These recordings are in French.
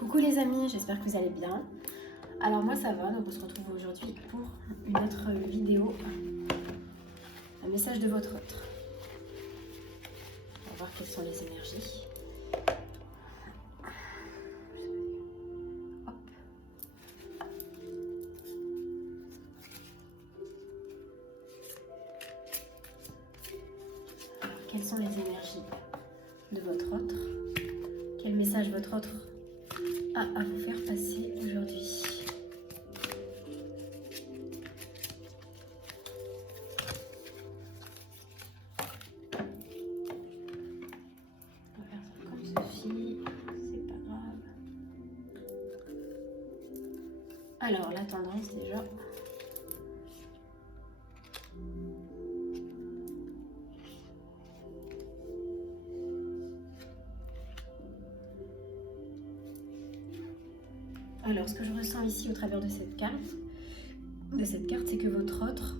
Coucou les amis, j'espère que vous allez bien. Alors moi ça va, donc on se retrouve aujourd'hui pour une autre vidéo. Un message de votre autre. On va voir quelles sont les énergies. Hop. Alors, quelles sont les énergies de votre autre? Quel message votre autre a à vous faire passer aujourd'hui? On va faire ça comme ceci, c'est pas grave. Alors, la tendance déjà. Alors, ce que je ressens ici au travers de cette carte, c'est que votre autre,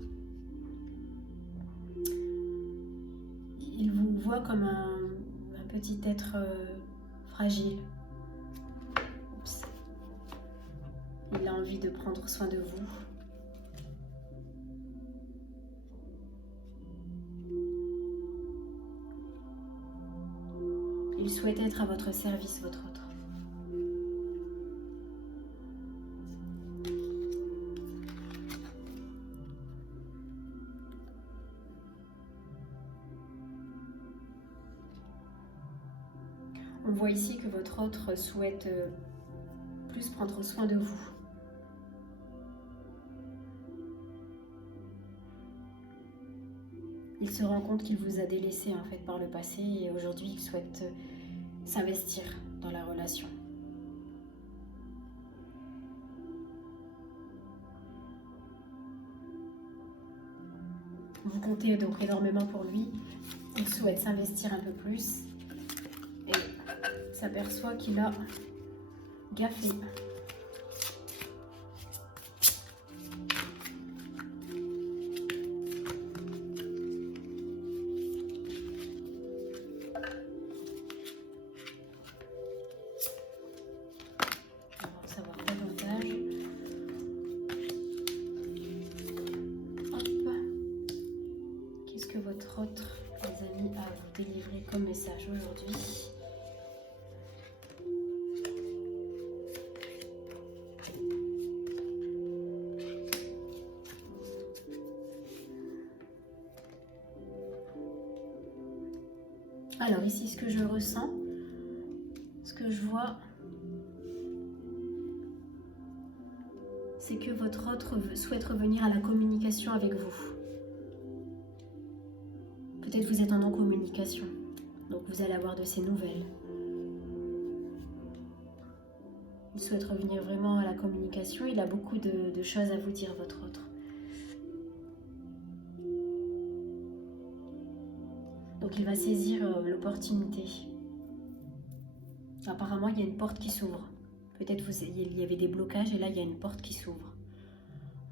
il vous voit comme un petit être fragile. Oups. Il a envie de prendre soin de vous. Il souhaite être à votre service, votre autre. On voit ici que votre autre souhaite plus prendre soin de vous. Il se rend compte qu'il vous a délaissé en fait par le passé et aujourd'hui il souhaite s'investir dans la relation. Vous comptez donc énormément pour lui. Il souhaite s'investir un peu plus et s'aperçoit qu'il a gaffé. On va en savoir davantage. Hop. Qu'est-ce que votre autre, les amis, a à vous délivrer comme message aujourd'hui? Alors ici, ce que je ressens, ce que je vois, c'est que votre autre souhaite revenir à la communication avec vous. Peut-être vous êtes en non-communication, donc vous allez avoir de ces nouvelles. Il souhaite revenir vraiment à la communication, il a beaucoup de choses à vous dire, votre autre. Donc il va saisir l'opportunité. Apparemment, il y a une porte qui s'ouvre. Peut-être il y avait des blocages et là, il y a une porte qui s'ouvre.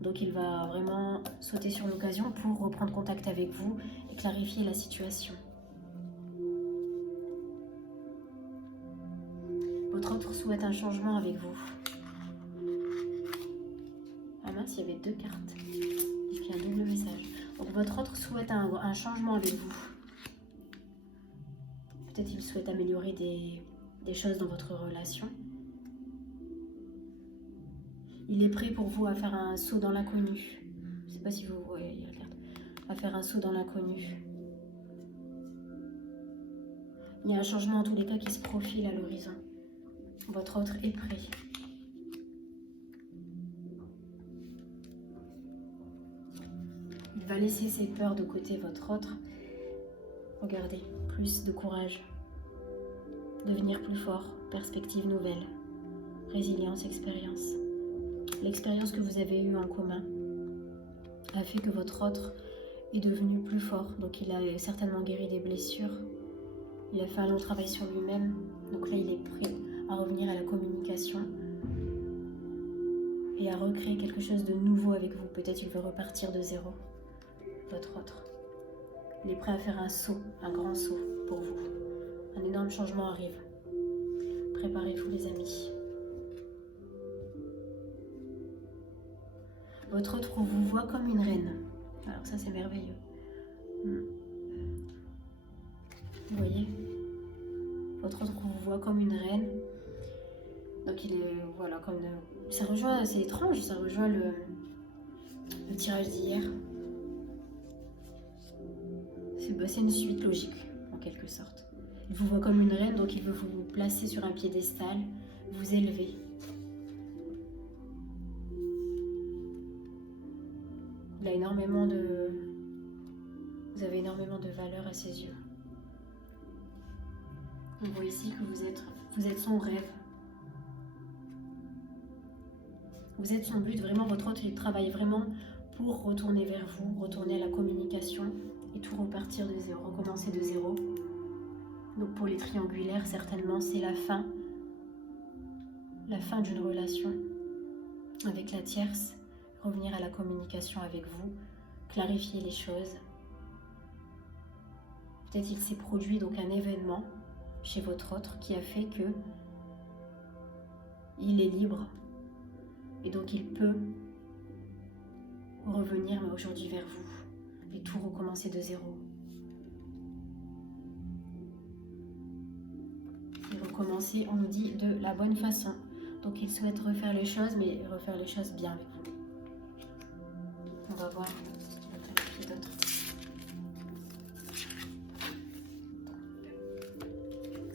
Donc il va vraiment sauter sur l'occasion pour reprendre contact avec vous et clarifier la situation. Votre autre souhaite un changement avec vous. Ah mince, il y avait deux cartes. Il y a un double message. Donc votre autre souhaite un changement avec vous. Peut-être qu'il souhaite améliorer des choses dans votre relation. Il est prêt pour vous à faire un saut dans l'inconnu. Je ne sais pas si vous voyez la carte. À faire un saut dans l'inconnu. Il y a un changement en tous les cas qui se profile à l'horizon. Votre autre est prêt. Il va laisser ses peurs de côté, votre autre. Regardez, plus de courage. Devenir plus fort, perspective nouvelle. Résilience, expérience. L'expérience que vous avez eue en commun a fait que votre autre est devenu plus fort. Donc il a certainement guéri des blessures. Il a fait un long travail sur lui-même. Donc là, il est prêt à revenir à la communication et à recréer quelque chose de nouveau avec vous. Peut-être il veut repartir de zéro, votre autre. Il est prêt à faire un saut, un grand saut pour vous. Un énorme changement arrive. Préparez-vous les amis. Votre autre vous voit comme une reine. Alors ça, c'est merveilleux. Vous voyez, votre autre vous voit comme une reine. Donc il est, voilà, comme ça rejoint, c'est étrange, ça rejoint le tirage d'hier. C'est une suite logique, en quelque sorte. Il vous voit comme une reine, donc il veut vous placer sur un piédestal, vous élever. Il a énormément de... Vous avez énormément de valeur à ses yeux. On voit ici que vous êtes son rêve. Vous êtes son but, vraiment, votre autre, il travaille vraiment pour retourner vers vous, retourner à la communication et tout repartir de zéro, recommencer de zéro. Donc pour les triangulaires, certainement, c'est la fin d'une relation avec la tierce, revenir à la communication avec vous, clarifier les choses. Peut-être il s'est produit donc un événement chez votre autre qui a fait que il est libre et donc il peut revenir mais aujourd'hui vers vous et tout recommencer de zéro. Et recommencer, on nous dit, de la bonne façon. Donc il souhaite refaire les choses, mais refaire les choses bien avec vous. On va voir ce qu'il va clarifier d'autre.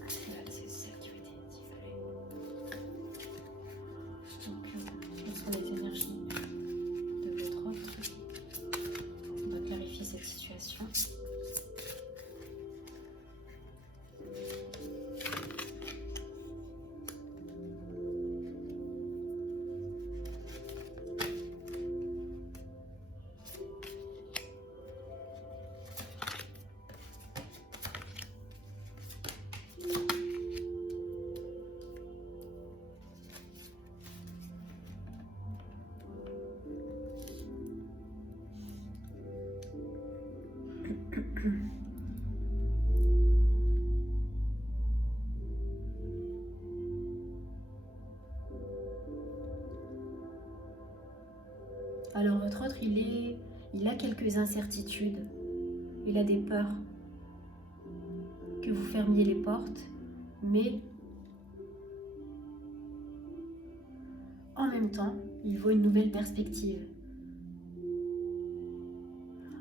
C'est ça qui va être dit. Donc, quelles sont les énergies de votre autre? On va clarifier cette situation. Alors votre autre, il a quelques incertitudes, il a des peurs que vous fermiez les portes, mais en même temps, il voit une nouvelle perspective.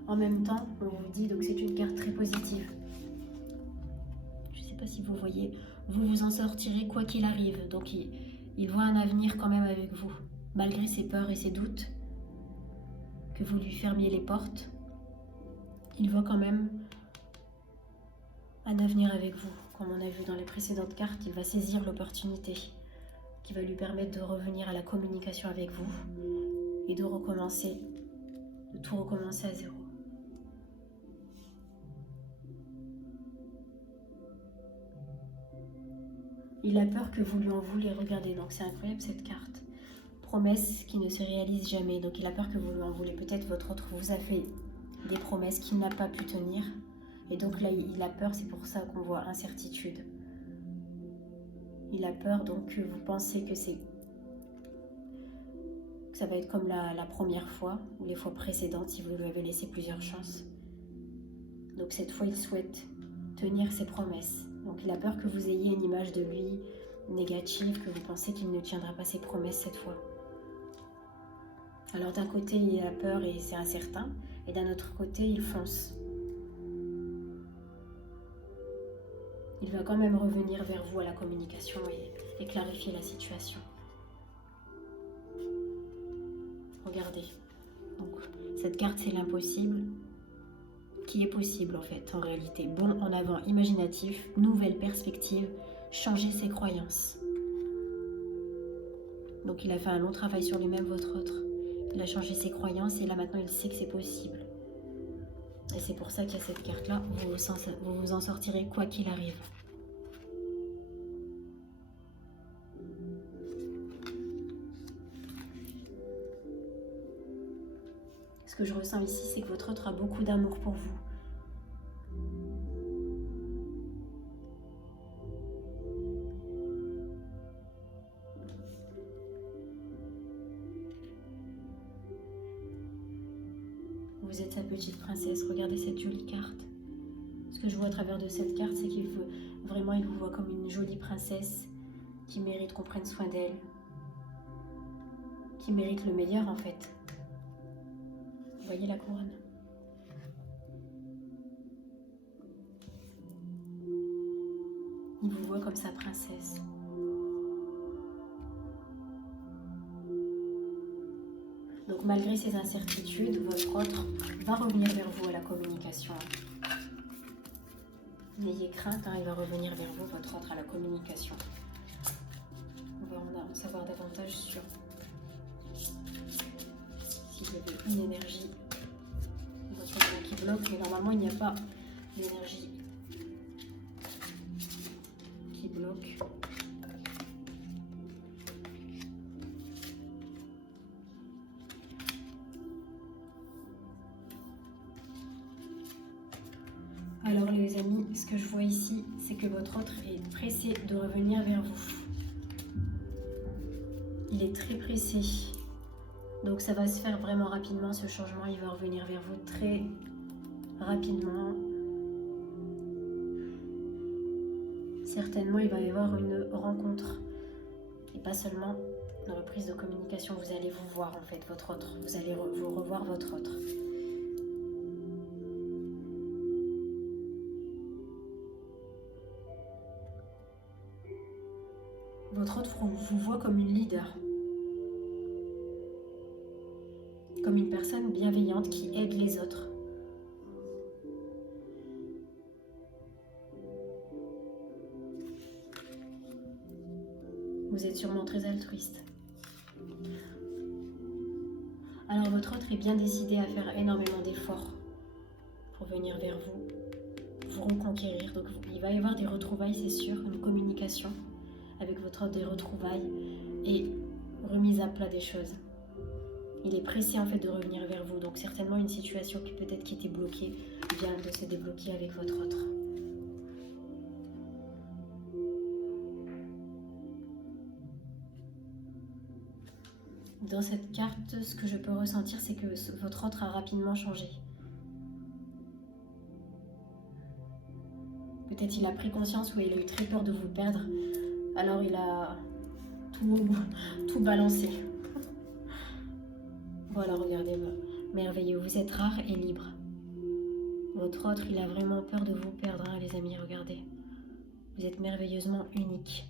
En même temps, on vous dit, donc c'est une carte très positive. Je ne sais pas si vous voyez, vous vous en sortirez quoi qu'il arrive. Donc il voit un avenir quand même avec vous, malgré ses peurs et ses doutes, que vous lui fermiez les portes. Il voit quand même un avenir avec vous. Comme on a vu dans les précédentes cartes, il va saisir l'opportunité qui va lui permettre de revenir à la communication avec vous et de recommencer, de tout recommencer à zéro. Il a peur que vous lui en vouliez. Regardez, donc c'est incroyable cette carte. Promesse qui ne se réalise jamais. Donc il a peur que vous lui en voulez. Peut-être votre autre vous a fait des promesses qu'il n'a pas pu tenir. Et donc là, il a peur, c'est pour ça qu'on voit incertitude. Il a peur donc que vous pensez que ça va être comme la première fois ou les fois précédentes si vous lui avez laissé plusieurs chances. Donc cette fois, il souhaite tenir ses promesses. Donc il a peur que vous ayez une image de lui négative, que vous pensez qu'il ne tiendra pas ses promesses cette fois. Alors d'un côté, il a peur et c'est incertain, et d'un autre côté, il fonce. Il va quand même revenir vers vous à la communication et clarifier la situation. Regardez. Donc cette carte, c'est l'impossible qui est possible en fait, en réalité. Bon en avant, imaginatif, nouvelle perspective, changer ses croyances. Donc il a fait un long travail sur lui-même, votre autre. Il a changé ses croyances et là maintenant il sait que c'est possible. Et c'est pour ça qu'il y a cette carte-là, vous vous en sortirez quoi qu'il arrive. Ce que je ressens ici, c'est que votre autre a beaucoup d'amour pour vous. Vous êtes sa petite princesse. Regardez cette jolie carte. Ce que je vois à travers de cette carte, c'est qu'il veut vraiment, il vous voit comme une jolie princesse qui mérite qu'on prenne soin d'elle, qui mérite le meilleur en fait. Vous voyez la couronne? Il vous voit comme sa princesse. Donc malgré ces incertitudes, votre autre va revenir vers vous à la communication. N'ayez crainte, hein, il va revenir vers vous, votre autre, à la communication. On va en savoir davantage sur s'il y avait une énergie qui bloque, mais normalement il n'y a pas d'énergie qui bloque. Alors les amis, ce que je vois ici, c'est que votre autre est pressé de revenir vers vous. Il est très pressé. Donc ça va se faire vraiment rapidement, ce changement. Il va revenir vers vous très rapidement. Certainement, il va y avoir une rencontre. Et pas seulement une reprise de communication. Vous allez vous voir en fait, votre autre. Vous allez vous revoir votre autre. Votre autre vous voit comme une leader, comme une personne bienveillante qui aide les autres. Vous êtes sûrement très altruiste. Alors votre autre est bien décidé à faire énormément d'efforts pour venir vers vous, vous reconquérir. Donc il va y avoir des retrouvailles, c'est sûr, une communication avec votre autre, des retrouvailles et remise à plat des choses. Il est pressé en fait de revenir vers vous, donc certainement une situation qui peut-être qui était bloquée vient de se débloquer avec votre autre. Dans cette carte, ce que je peux ressentir, c'est que votre autre a rapidement changé. Peut-être il a pris conscience ou il a eu très peur de vous perdre. Alors il a tout balancé. Voilà, regardez, merveilleux, vous êtes rare et libre. Votre autre, il a vraiment peur de vous perdre, hein, les amis, regardez. Vous êtes merveilleusement unique.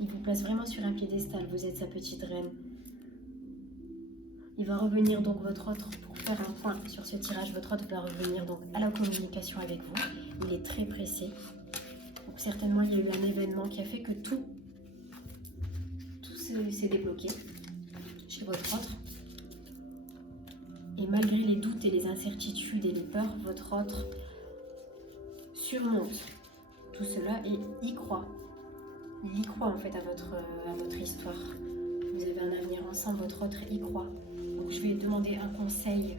Il vous place vraiment sur un piédestal, vous êtes sa petite reine. Il va revenir donc votre autre pour faire un point sur ce tirage. Votre autre va revenir donc à la communication avec vous. Il est très pressé. Donc certainement il y a eu un événement qui a fait que tout s'est débloqué chez votre autre. Et malgré les doutes et les incertitudes et les peurs, votre autre surmonte tout cela et y croit. Il y croit en fait à votre histoire. Vous avez un avenir ensemble, votre autre y croit. Donc je vais demander un conseil.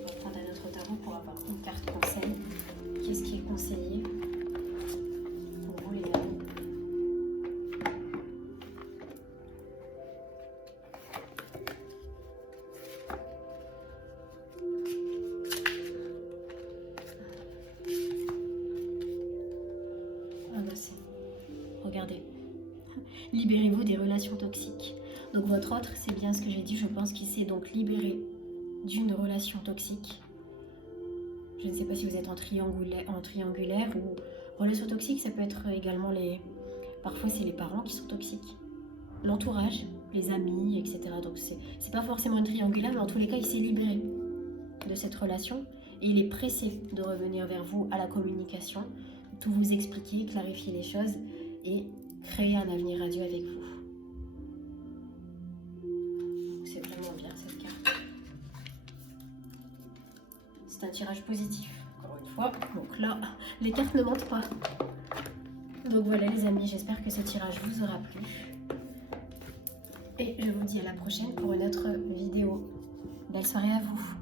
On va prendre un autre tarot pour avoir une carte conseil. Qu'est-ce qui est conseillé pour vous les amis? Ah bah c'est... Regardez. Libérez-vous des relations toxiques. Donc votre autre, c'est bien ce que j'ai dit, je pense qu'il s'est donc libéré d'une relation toxique. Je ne sais pas si vous êtes en triangulaire ou relation toxique, ça peut être également parfois c'est les parents qui sont toxiques, l'entourage, les amis, etc. Donc c'est pas forcément une triangulaire, mais en tous les cas, il s'est libéré de cette relation et il est pressé de revenir vers vous à la communication, tout vous expliquer, clarifier les choses et créer un avenir radieux avec vous. C'est vraiment bien cette carte. C'est un tirage positif, encore une fois. Donc là, les cartes ne mentent pas. Donc voilà les amis, j'espère que ce tirage vous aura plu. Et je vous dis à la prochaine pour une autre vidéo. Belle soirée à vous.